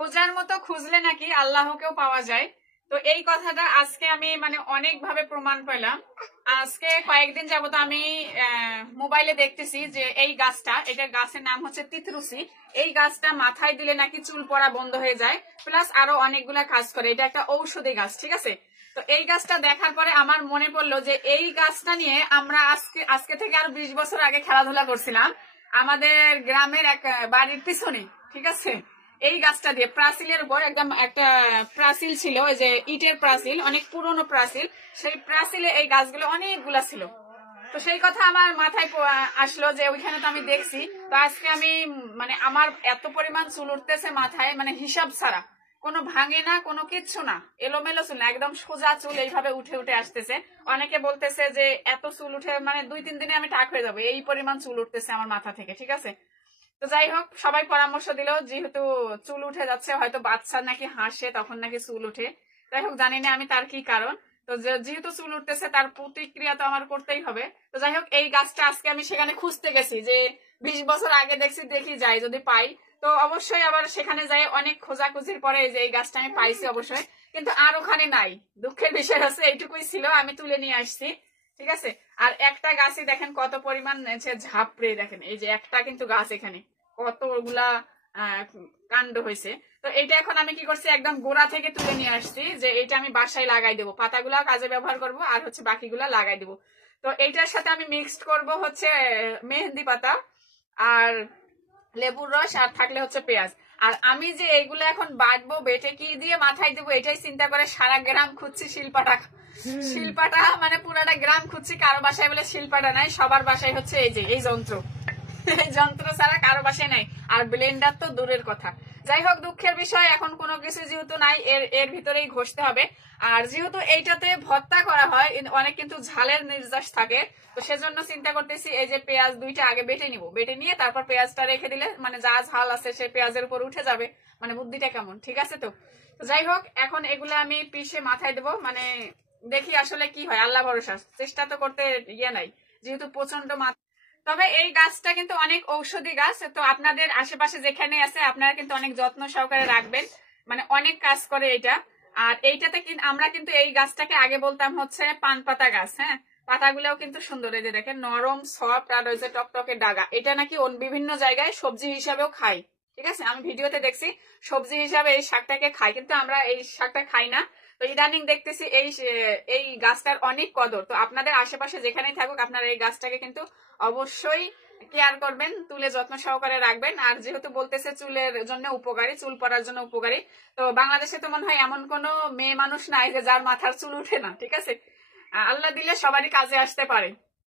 খোঁজার মতো খুঁজলে নাকি আল্লাহকেও পাওয়া যায়। তো এই কথাটা আজকে আমি মানে অনেক ভাবে প্রমাণ পেলাম। আজকে কয়েকদিন যাবত আমি মোবাইলে দেখতেছি যে এই গাছটা, এটা গাছের নাম হচ্ছে তিতরুসি। এই গাছটা মাথায় দিলে নাকি চুল পড়া বন্ধ হয়ে যায়, প্লাস আরো অনেকগুলা কাজ করে। এটা একটা ঔষধি গাছ, ঠিক আছে। তো এই গাছটা দেখার পরে আমার মনে পড়লো যে এই গাছটা নিয়ে আমরা আজকে থেকে আরো 20 বছর আগে খেলাধুলা করছিলাম আমাদের গ্রামের এক বাড়ির পিছনে, ঠিক আছে। এই গাছটা দিয়ে প্রাচীলের উপর একদম একটা প্রাচীল ছিল, ওই যে ইটের প্রাচীল, অনেক পুরনো প্রাচীল। সেই প্রাচীলে এই গাছগুলো অনেকগুলা ছিল। তো সেই কথা আমার মাথায় আসলো যে ওইখানে তো আমি দেখছি। তো আজকে আমি মানে আমার এত পরিমাণ চুল উঠতেছে মাথায়, মানে হিসাব ছাড়া, কোনো ভাঙে না, কোনো কিচ্ছু না, এলোমেলো চুল না, একদম সোজা চুল এইভাবে উঠে উঠে আসতেছে। অনেকে বলতেছে যে এত চুল উঠে মানে 2-3 দিনে আমি টাক হয়ে যাবো, এই পরিমাণ চুল উঠতেছে আমার মাথা থেকে, ঠিক আছে। তো যাই হোক, সবাই পরামর্শ দিল যেহেতু চুল উঠে যাচ্ছে, হয়তো বাচ্চা নাকি হাসে তখন নাকি চুল উঠে। যাই হোক, জানি না আমি তার কি কারণ। তো যেহেতু চুল উঠতেছে তার প্রতিক্রিয়া তো আমার করতেই হবে। তো যাই হোক, এই গাছটা আজকে আমি সেখানে খুঁজতে গেছি যে 20 বছর আগে দেখি যাই যদি পাই। তো অবশ্যই আবার সেখানে যাই অনেক খোঁজাখুঁজির পরে যে এই গাছটা আমি পাইছি অবশ্যই, কিন্তু আর ওখানে নাই। দুঃখের বিষয় হচ্ছে এইটুকুই ছিল, আমি তুলে নিয়ে আসছি, ঠিক আছে। আর একটা গাছে দেখেন কত পরিমাণ ঝাপড়ে, দেখেন এই যে একটা কিন্তু গাছ, এখানে কতগুলা কাণ্ড হয়েছে। তো এটা এখন আমি কি করছি, একদম গোড়া থেকে তুলে নিয়ে আসছি যে এটা আমি বাসায় লাগাই দেবো, পাতাগুলা কাজে ব্যবহার করব, আর হচ্ছে বাকিগুলা লাগাই দেবো। তো এইটার সাথে আমি মিক্সড করব হচ্ছে মেহেন্দি পাতা আর লেবুর রস, আর থাকলে হচ্ছে পেঁয়াজ। আর আমি যে এইগুলো এখন বাটবো, বেটে কি দিয়ে মাথায় দেবো এটাই চিন্তা করে সারা গ্রাম খুঁজছি শিল্পাটা মানে পুরাটা গ্রাম খুঁজছি। কারো বাসায় বলে শিল্পাটা নাই, সবার বাসায় হচ্ছে এই যে এই যন্ত্র, এই যন্ত্র ছাড়া কারো বাসায় নাই। আর ব্লেন্ডার তো দূরের কথা। যাই হোক, দুঃখের বিষয় এখন কোনো কিছু যেহেতু নাই, এর ভিতরেই ঘষতে হবে। আর যেহেতু এইটাতে ভর্তা করা হয়, অনেক কিন্তু ঝালের নির্যাস থাকে। তো সেজন্য চিন্তা করতেছি এই যে পেঁয়াজ 2টা আগে বেটে নিব, বেটে নিয়ে তারপর পেঁয়াজটা রেখে দিলে মানে যা ঝাল আছে সে পেঁয়াজের উপর উঠে যাবে। মানে বুদ্ধিটা কেমন, ঠিক আছে। তো যাই হোক, এখন এগুলো আমি পিষে মাথায় দেবো, মানে দেখি আসলে কি হয়, আল্লাহ ভরসা, চেষ্টা তো করতে ইয়ে নাই যেহেতু প্রচন্ড মাথা। তবে এই গাছটা কিন্তু অনেক ঔষধি গাছ। তো আপনাদের আশেপাশে যেখানে আছে আপনারা কিন্তু অনেক যত্ন সহকারে রাখবেন, মানে অনেক কাজ করে এটা। আর এইটাতে কিন্তু আমরা কিন্তু এই গাছটাকে আগে বলতাম হচ্ছে পান পাতা গাছ। হ্যাঁ, পাতাগুলোও কিন্তু সুন্দর, এই যে দেখেন নরম সফট, আর ওই যে টকটকে ডাগা। এটা নাকি বিভিন্ন জায়গায় সবজি হিসাবেও খাই, ঠিক আছে। আমি ভিডিওতে দেখছি সবজি হিসাবে এই শাকটাকে খাই, কিন্তু আমরা এই শাকটা খাই না। তো ইদানিং দেখতেছি এই গাছটার অনেক কদর। তো আপনাদের আশেপাশে যেখানেই থাকুক আপনারা এই গাছটাকে কিন্তু অবশ্যই কেয়ার করবেন, তুলে যত্ন সহকারে রাখবেন। আর যেহেতু বলতেছে চুলের জন্য উপকারী, চুল পড়ার জন্য উপকারী, তো বাংলাদেশে তো মনে হয় এমন কোনো মেয়ে মানুষ নাই যে যার মাথার চুল উঠে না, ঠিক আছে। আল্লাহ দিলে সবারই কাজে আসতে পারে।